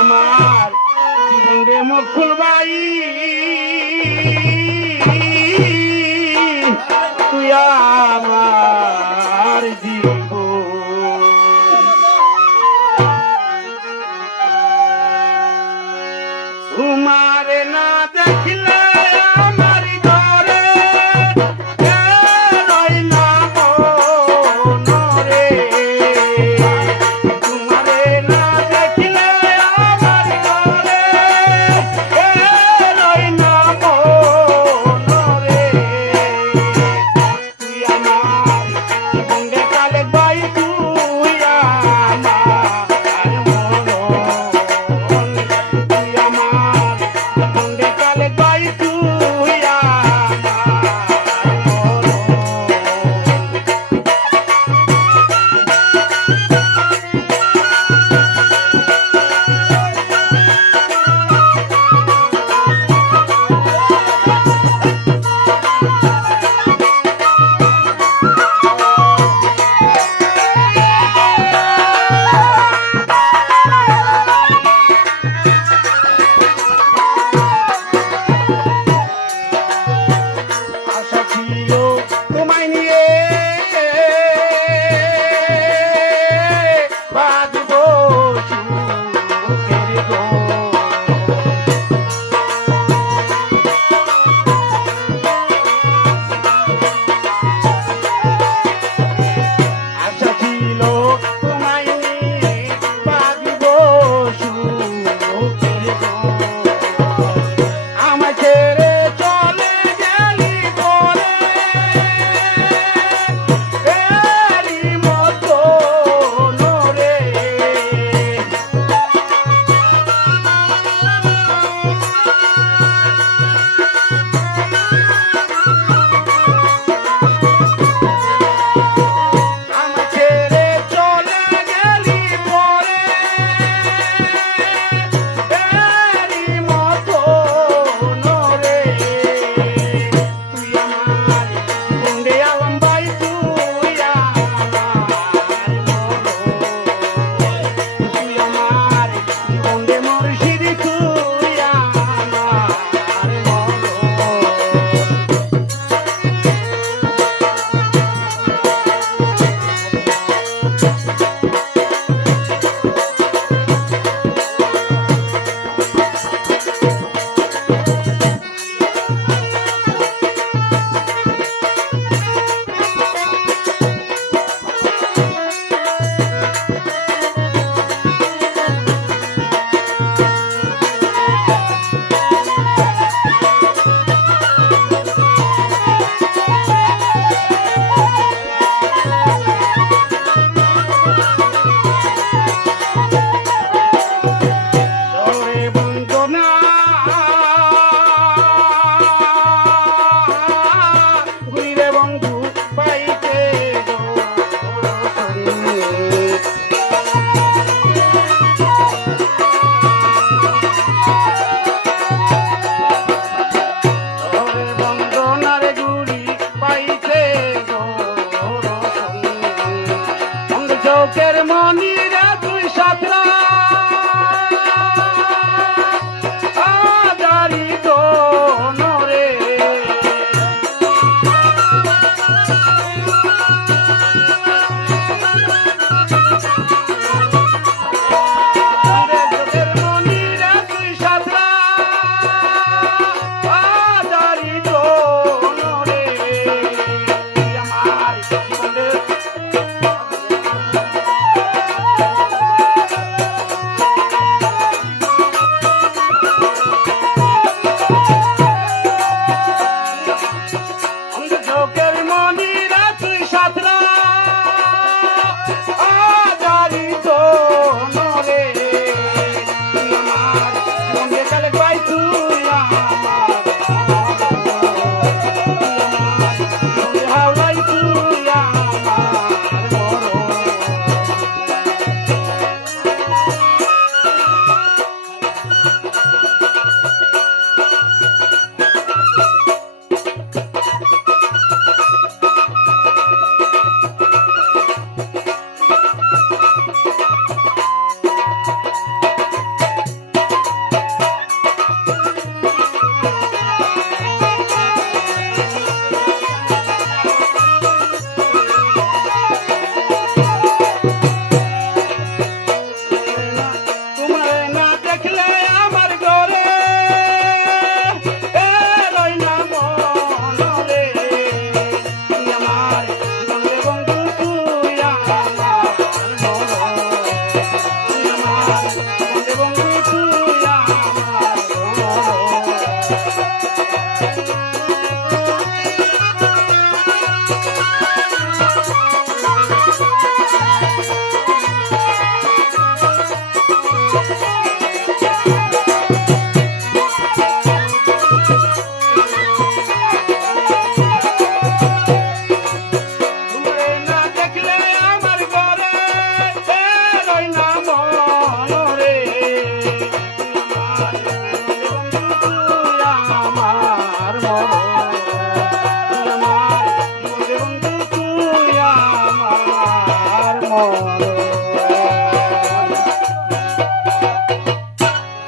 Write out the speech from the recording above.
আমার জীবন রে মক্ষুল বাই তুই আমার Get him on morrer.